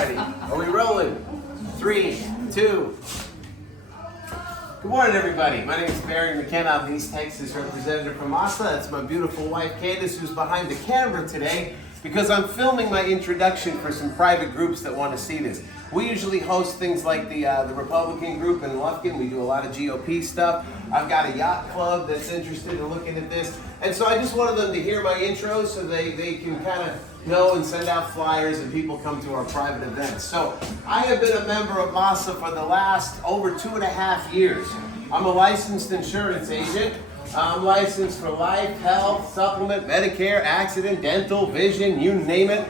Alrighty, are we rolling? 3, 2. Good morning, everybody. My name is Barry McKenna. I'm the East Texas representative from Masa. That's my beautiful wife, Candace, who's behind the camera today because I'm filming my introduction for some private groups that want to see this. We usually host things like the Republican group in Lufkin. We do a lot of GOP stuff. I've got a yacht club that's interested in looking at this. And so I just wanted them to hear my intro so they can kind of know and send out flyers and people come to our private events. So I have been a member of Masa for the last over 2.5 years. I'm a licensed insurance agent. I'm licensed for life, health, supplement, Medicare, accident, dental, vision, you name it.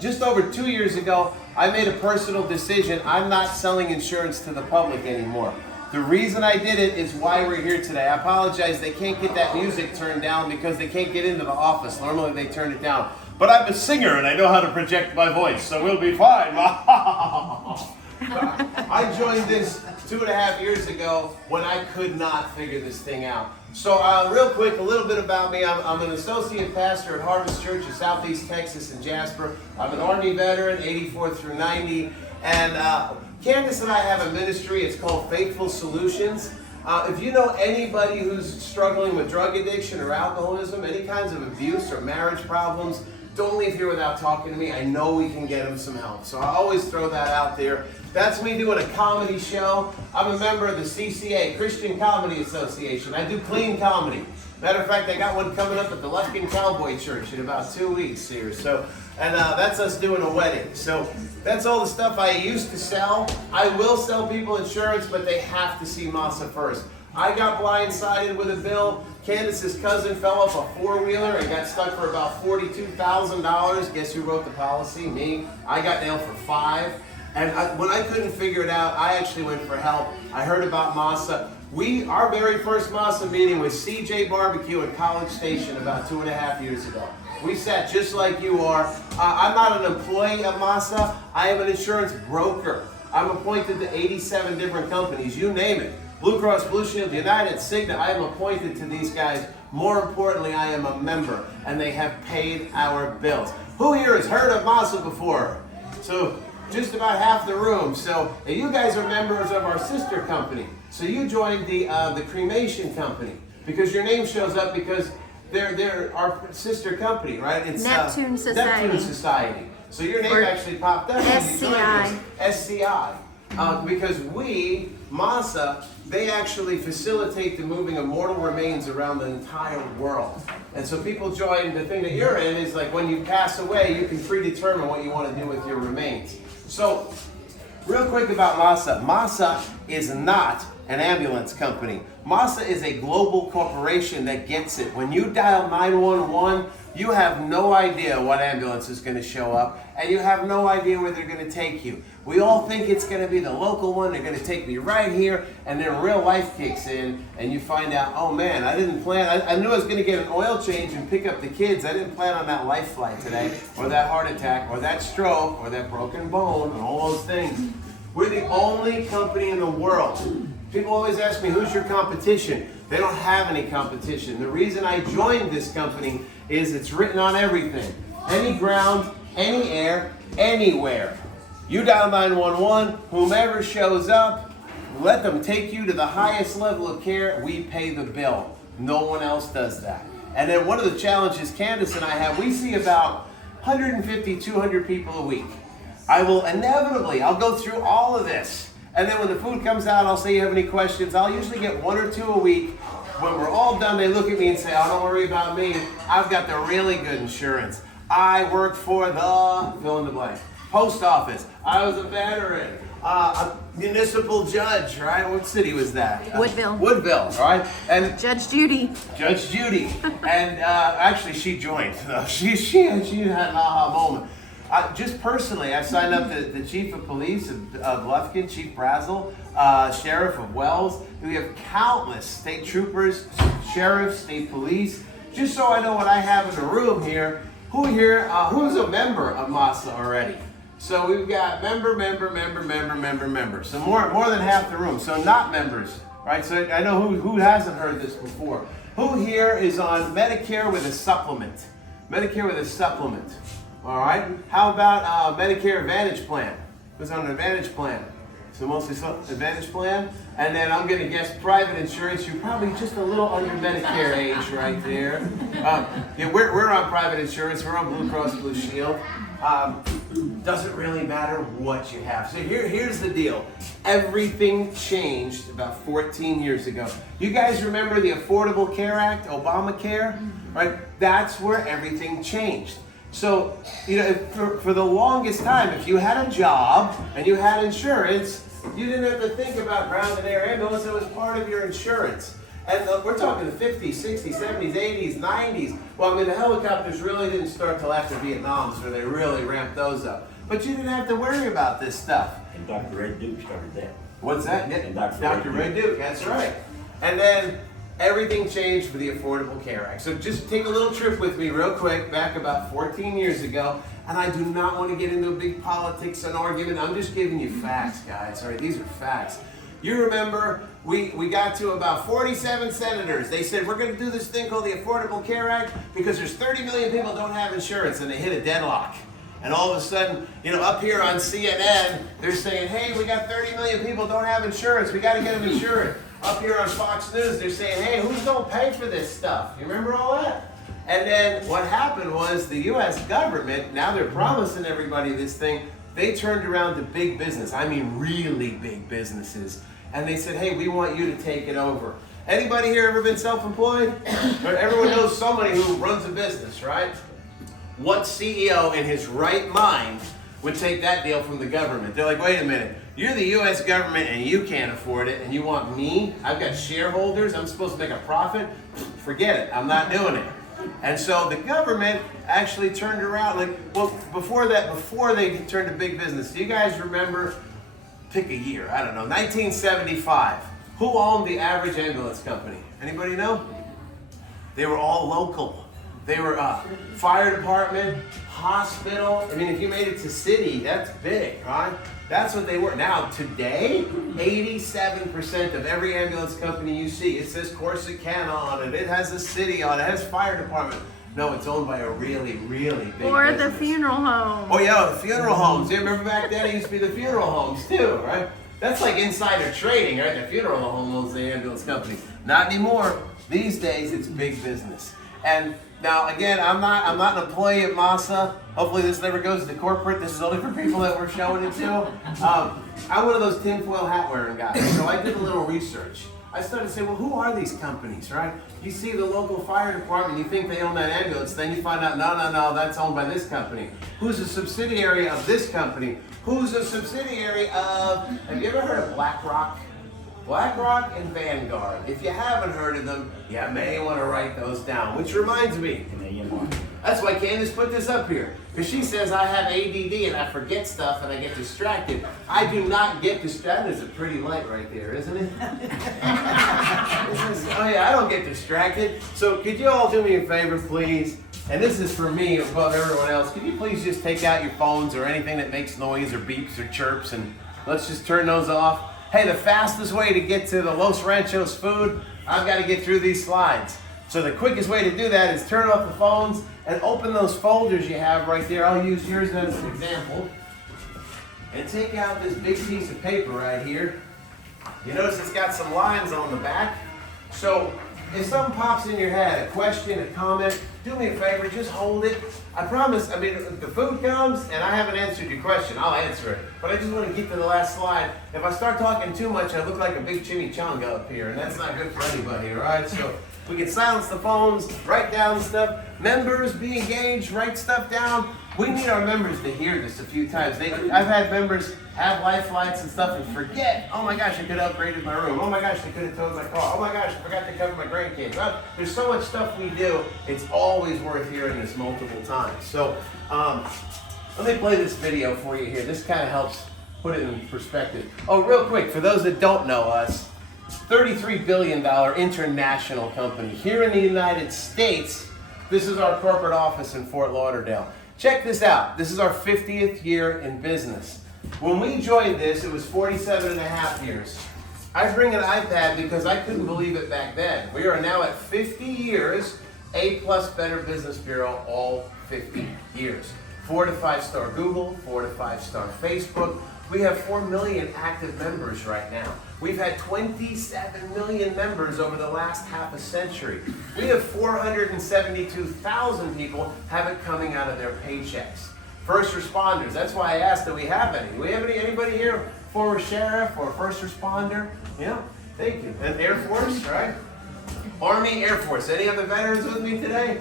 Just over 2 years ago, I made a personal decision. I'm not selling insurance to the public anymore. The reason I did it is why we're here today. I apologize, they can't get that music turned down because they can't get into the office. Normally they turn it down. But I'm a singer and I know how to project my voice, so we'll be fine. I joined this 2.5 years ago when I could not figure this thing out. So real quick, a little bit about me. I'm an associate pastor at Harvest Church in Southeast Texas in Jasper. I'm an Army veteran, 84 through 90. And Candace and I have a ministry. It's called Faithful Solutions. If you know anybody who's struggling with drug addiction or alcoholism, any kinds of abuse or marriage problems, don't leave here without talking to me. I know we can get them some help. So I always throw that out there. That's me doing a comedy show. I'm a member of the CCA, Christian Comedy Association. I do clean comedy. Matter of fact, I got one coming up at the Lufkin Cowboy Church in about 2 weeks here. So, and that's us doing a wedding. So that's all the stuff I used to sell. I will sell people insurance, but they have to see Masa first. I got blindsided with a bill. Candace's cousin fell off a four-wheeler and got stuck for about $42,000. Guess who wrote the policy? Me. I got nailed for $5,000. And when I couldn't figure it out, I actually went for help. I heard about Masa. Our very first Masa meeting was CJ Barbecue at College Station about 2.5 years ago. We sat just like you are. I'm not an employee of Masa. I am an insurance broker. I'm appointed to 87 different companies, you name it. Blue Cross Blue Shield, United, Cigna, I am appointed to these guys. More importantly, I am a member, and they have paid our bills. Who here has heard of Masa before? So, just about half the room. So, and you guys are members of our sister company. So you joined the cremation company because your name shows up because they're our sister company, right? It's Neptune Society. Neptune Society. So your name actually popped up. SCI. SCI. Because we, Masa, they actually facilitate the moving of mortal remains around the entire world. And so people join, the thing that you're in is like when you pass away, you can predetermine what you want to do with your remains. So, real quick about Masa. Masa is not an ambulance company. Masa is a global corporation that gets it. When you dial 911, you have no idea what ambulance is going to show up, and you have no idea where they're going to take you. We all think it's going to be the local one. They're going to take me right here, and then real life kicks in, and you find out, oh man, I didn't plan. I knew I was going to get an oil change and pick up the kids. I didn't plan on that life flight today, or that heart attack, or that stroke, or that broken bone, and all those things. We're the only company in the world. People always ask me, who's your competition? They don't have any competition. The reason I joined this company is it's written on everything. Any ground, any air, anywhere. You dial 911, whomever shows up, let them take you to the highest level of care, we pay the bill. No one else does that. And then one of the challenges Candace and I have, we see about 150, 200 people a week. I'll go through all of this. And then when the food comes out, I'll say, you have any questions? I'll usually get 1 or 2 a week. When we're all done, they look at me and say, oh, don't worry about me. I've got the really good insurance. I worked for the, fill in the blank, post office. I was a veteran, a municipal judge, right? What city was that? Woodville. Woodville, right? And Judge Judy. Judge Judy. And actually, she joined. She had an aha moment. Just personally, I signed up the Chief of Police of Lufkin, Chief Brazel, Sheriff of Wells. We have countless state troopers, sheriffs, state police. Just so I know what I have in the room here. Who's a member of Masa already? So we've got member. So more than half the room. So not members, right? So I know who hasn't heard this before. Who here is on Medicare with a supplement? Medicare with a supplement. All right. How about Medicare Advantage plan? Who's on an Advantage plan? So mostly Advantage plan. And then I'm going to guess private insurance. You're probably just a little under Medicare age right there. Yeah, we're on private insurance. We're on Blue Cross Blue Shield. Doesn't really matter what you have. So here's the deal. Everything changed about 14 years ago. You guys remember the Affordable Care Act, Obamacare? Right? That's where everything changed. So, for the longest time, if you had a job and you had insurance, you didn't have to think about ground and air ambulance. It was part of your insurance. And we're talking the 50s, 60s, 70s, 80s, 90s. Well, I mean, the helicopters really didn't start till after Vietnam, so they really ramped those up. But you didn't have to worry about this stuff. And Dr. Red Duke started that. What's that? And Dr. Red Duke, that's right. And then everything changed for the Affordable Care Act. So just take a little trip with me real quick, back about 14 years ago. And I do not want to get into a big politics and argument. I'm just giving you facts, guys. All right, these are facts. You remember, we got to about 47 senators. They said, we're going to do this thing called the Affordable Care Act because there's 30 million people don't have insurance, and they hit a deadlock. And all of a sudden, up here on CNN, they're saying, hey, we got 30 million people don't have insurance. We got to get them insured. Up here on Fox News, they're saying, hey, who's going to pay for this stuff? You remember all that? And then what happened was the U.S. government, now they're promising everybody this thing, they turned around to big business. I mean really big businesses. And they said, hey, we want you to take it over. Anybody here ever been self-employed? Everyone knows somebody who runs a business, right? What CEO in his right mind would take that deal from the government? They're like, wait a minute. You're the U.S. government and you can't afford it, and you want me? I've got shareholders. I'm supposed to make a profit. Forget it. I'm not doing it. And so the government actually turned around. Before they turned to big business, do you guys remember, pick a year, I don't know, 1975. Who owned the average ambulance company? Anybody know? They were all local. They were fire department, hospital. I mean, if you made it to city, that's big, right? That's what they were. Now, today, 87% of every ambulance company you see, it says Corsicana on it, it has a city on it, it has fire department. No, it's owned by a really, really big Or business. the funeral home. Oh yeah, the funeral homes. You remember back then, it used to be the funeral homes too, right? That's like insider trading, right? The funeral home owns the ambulance company. Not anymore. These days, it's big business. And now, again, I'm not an employee at Masa. Hopefully this never goes to corporate. This is only for people that we're showing it to. I'm one of those tinfoil hat wearing guys. So I did a little research. I started to say, well, who are these companies, right? You see the local fire department, you think they own that ambulance, then you find out, no, that's owned by this company. Who's a subsidiary of this company? Who's a subsidiary of, have you ever heard of BlackRock? BlackRock and Vanguard. If you haven't heard of them, you may want to write those down. Which reminds me, that's why Candace put this up here. Because she says I have ADD and I forget stuff and I get distracted. I do not get distracted. It's a pretty light right there, isn't it? Oh yeah, I don't get distracted. So could you all do me a favor, please? And this is for me above everyone else. Could you please just take out your phones or anything that makes noise or beeps or chirps, and let's just turn those off. Hey, the fastest way to get to the Los Ranchos food, I've got to get through these slides. So the quickest way to do that is turn off the phones and open those folders you have right there. I'll use yours as an example. And take out this big piece of paper right here. You notice it's got some lines on the back. So if something pops in your head, a question, a comment, do me a favor, just hold it. I promise, if the food comes and I haven't answered your question, I'll answer it. But I just want to get to the last slide. If I start talking too much, I look like a big chimichanga up here, and that's not good for anybody, all right? So we can silence the phones, write down stuff. Members, be engaged, write stuff down. We need our members to hear this a few times. I've had members have life flights and stuff and forget, oh my gosh, I could have upgraded my room. Oh my gosh, I could have towed my car. Oh my gosh, I forgot to cover my grandkids. There's so much stuff we do, it's always worth hearing this multiple times. So let me play this video for you here. This kind of helps put it in perspective. Oh, real quick, for those that don't know us, $33 billion international company. Here in the United States, this is our corporate office in Fort Lauderdale. Check this out. This is our 50th year in business. When we joined this, it was 47 and a half years. I bring an iPad because I couldn't believe it back then. We are now at 50 years, A+ Better Business Bureau, all 50 years. 4 to 5 star Google, 4 to 5 star Facebook. We have 4 million active members right now. We've had 27 million members over the last half a century. We have 472,000 people have it coming out of their paychecks. First responders, that's why I asked, do we have any? Do we have anybody here, former sheriff or first responder? Yeah, thank you. And Air Force, right? Army, Air Force. Any other veterans with me today?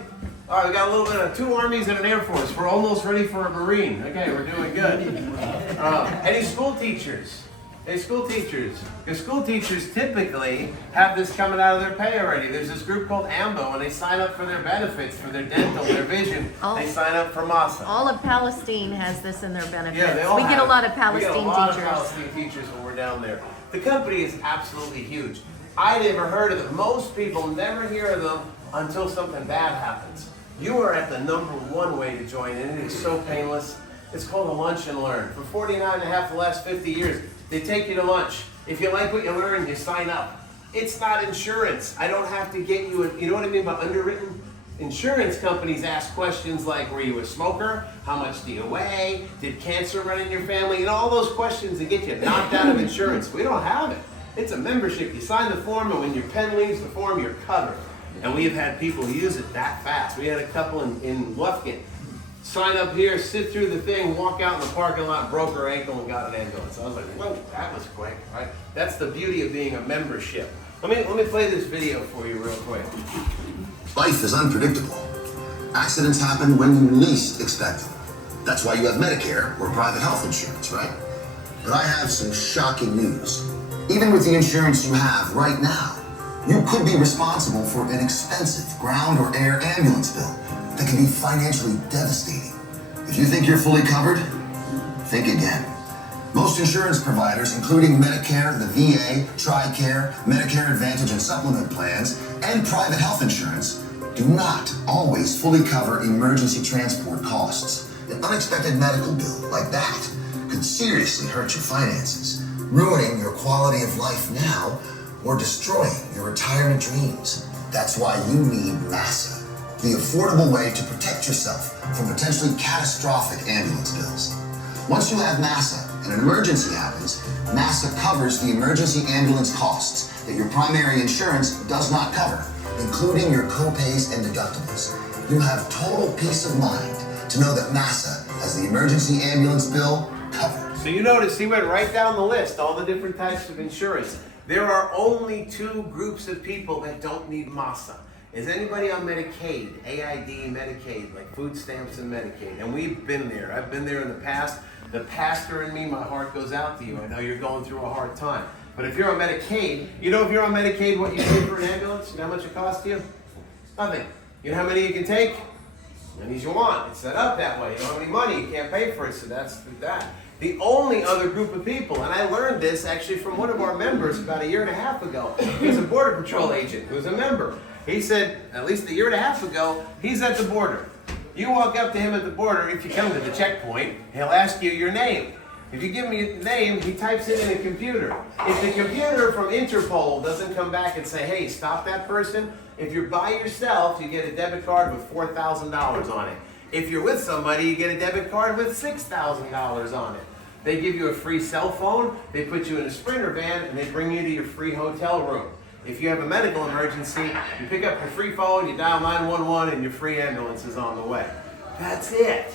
All right, we got a little bit of 2 armies and an Air Force. We're almost ready for a Marine. Okay, we're doing good. Any school teachers? Any school teachers? Because school teachers typically have this coming out of their pay already. There's this group called AMBO, and they sign up for their benefits, for their dental, their vision. They sign up for Masa. All of Palestine has this in their benefits. Yeah, they all we get a lot of Palestine teachers. We get a lot teachers. of Palestine teachers when we're down there. The company is absolutely huge. I never heard of them. Most people never hear of them until something bad happens. You are at the #1 way to join in. It is so painless. It's called a lunch and learn. For 49 and a half the last 50 years, they take you to lunch. If you like what you learn, you sign up. It's not insurance. I don't have to get you, you know what I mean by underwritten? Insurance companies ask questions like, were you a smoker? How much do you weigh? Did cancer run in your family? You know, all those questions that get you knocked out of insurance. We don't have it. It's a membership. You sign the form, and when your pen leaves the form, you're covered. And we have had people use it that fast. We had a couple in Lufkin sign up here, sit through the thing, walk out in the parking lot, broke her ankle, and got an ambulance. I was like, whoa, that was quick, right? That's the beauty of being a membership. Let me play this video for you real quick. Life is unpredictable. Accidents happen when you least expect them. That's why you have Medicare or private health insurance, right? But I have some shocking news. Even with the insurance you have right now, you could be responsible for an expensive ground or air ambulance bill that can be financially devastating. If you think you're fully covered, think again. Most insurance providers, including Medicare, the VA, TRICARE, Medicare Advantage and supplement plans, and private health insurance, do not always fully cover emergency transport costs. An unexpected medical bill like that could seriously hurt your finances, ruining your quality of life now or destroying your retirement dreams. That's why you need Masa, the affordable way to protect yourself from potentially catastrophic ambulance bills. Once you have Masa and an emergency happens, Masa covers the emergency ambulance costs that your primary insurance does not cover, including your co-pays and deductibles. You have total peace of mind to know that Masa has the emergency ambulance bill covered. So you notice he went right down the list, all the different types of insurance. There are only 2 groups of people that don't need Masa. Is anybody on Medicaid, AID, Medicaid, like food stamps and Medicaid? And we've been there. I've been there in the past. The pastor in me, my heart goes out to you. I know you're going through a hard time. But if you're on Medicaid, you know if you're on Medicaid what you pay for an ambulance? You know how much it costs you? Nothing. You know how many you can take? As many as you want. It's set up that way. You don't have any money, you can't pay for it, so that's that. The only other group of people, and I learned this actually from one of our members about 1.5 years ago. He's a Border Patrol agent who's a member. He said, at least 1.5 years ago, he's at the border. You walk up to him at the border, if you come to the checkpoint, he'll ask you your name. If you give him your name, he types it in a computer. If the computer from Interpol doesn't come back and say, hey, stop that person, if you're by yourself, you get a debit card with $4,000 on it. If you're with somebody, you get a debit card with $6,000 on it. They give you a free cell phone, they put you in a Sprinter van, and they bring you to your free hotel room. If you have a medical emergency, you pick up your free phone, you dial 911, and your free ambulance is on the way. That's it.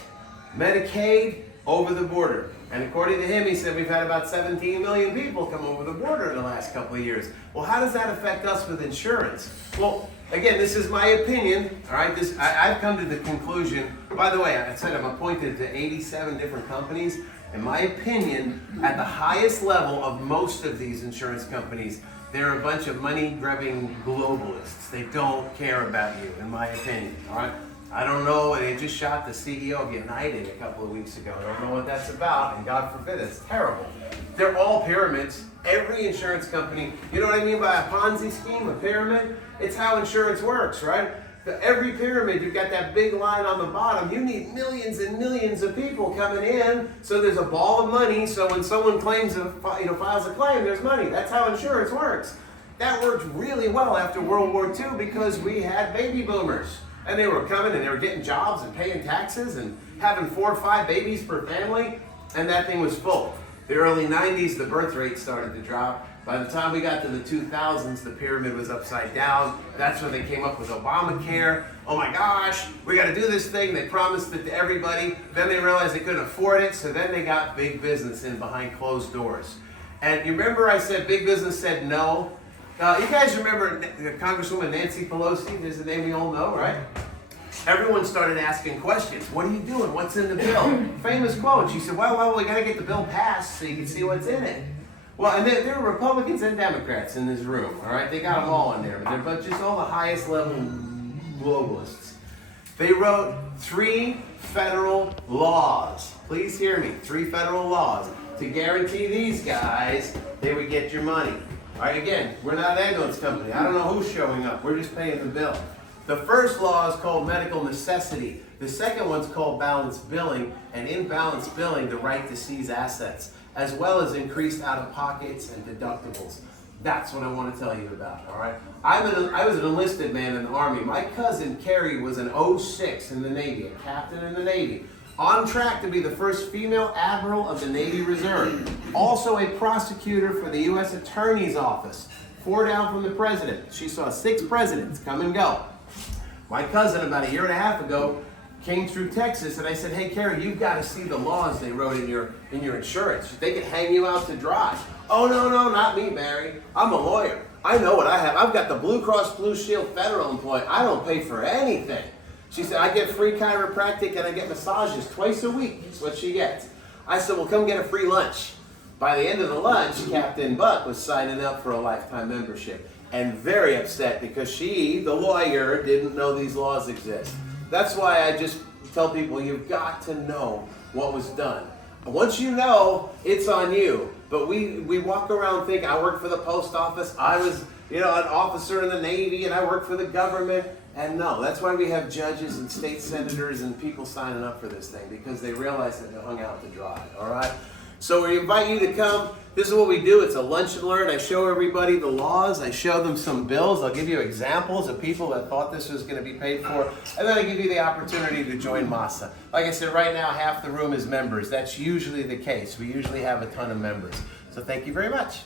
Medicaid, over the border. And according to him, he said we've had about 17 million people come over the border in the last couple of years. Well, how does that affect us with insurance? Well, again, this is my opinion, all right? I've come to the conclusion, by the way, I said I'm appointed to 87 different companies. In my opinion, at the highest level of most of these insurance companies, they're a bunch of money-grubbing globalists. They don't care about you, in my opinion, all right? I don't know, they just shot the CEO of United a couple of weeks ago. I don't know what that's about, and God forbid, it's terrible. They're all pyramids. Every insurance company, you know what I mean by a Ponzi scheme, a pyramid? It's how insurance works, right? Every pyramid, you've got that big line on the bottom. You need millions and millions of people coming in, so there's a ball of money, so when someone claims, files a claim, there's money. That's how insurance works. That worked really well after World War II because we had baby boomers. And they were coming and they were getting jobs and paying taxes and having 4 or 5 babies per family, and that thing was full. The early 90s, the birth rate started to drop. By the time we got to the 2000s, the pyramid was upside down. That's when they came up with Obamacare. Oh my gosh, we got to do this thing. They promised it to everybody. Then they realized they couldn't afford it, so then they got big business in behind closed doors. And you remember I said big business said no? You guys remember Congresswoman Nancy Pelosi? There's a name we all know, right? Everyone started asking questions. What are you doing? What's in the bill? Famous quote. She said, well, we got to get the bill passed so you can see what's in it. Well, and there were Republicans and Democrats in this room, all right? They got them all in there, but just all the highest level globalists. They wrote 3 federal laws. Please hear me. 3 federal laws to guarantee these guys they would get your money. All right, again, we're not an ambulance company. I don't know who's showing up. We're just paying the bill. The first law is called medical necessity. The second one's called balanced billing, and in balanced billing, the right to seize assets, as well as increased out-of-pockets and deductibles. That's what I want to tell you about, all right? I was an enlisted man in the Army. My cousin, Carrie, was an 06 in the Navy, a captain in the Navy, on track to be the first female admiral of the Navy Reserve, also a prosecutor for the U.S. Attorney's Office, 4 down from the president. She saw 6 presidents come and go. My cousin, about 1.5 years ago, came through Texas, and I said, hey, Carrie, you've got to see the laws they wrote in your insurance. They could hang you out to dry. Oh, no, not me, Barry. I'm a lawyer. I know what I have. I've got the Blue Cross Blue Shield federal employee. I don't pay for anything. She said, I get free chiropractic and I get massages twice a week. That's what she gets. I said, well, come get a free lunch. By the end of the lunch, Captain Buck was signing up for a lifetime membership and very upset because she, the lawyer, didn't know these laws exist. That's why I just tell people you've got to know what was done. Once you know, it's on you. But we walk around thinking, I work for the post office, I was an officer in the Navy, and I work for the government. And no, that's why we have judges and state senators and people signing up for this thing, because they realize that they're hung out to dry, all right? So we invite you to come. This is what we do. It's a lunch and learn. I show everybody the laws. I show them some bills. I'll give you examples of people that thought this was going to be paid for. And then I give you the opportunity to join Masa. Like I said, right now, half the room is members. That's usually the case. We usually have a ton of members. So thank you very much.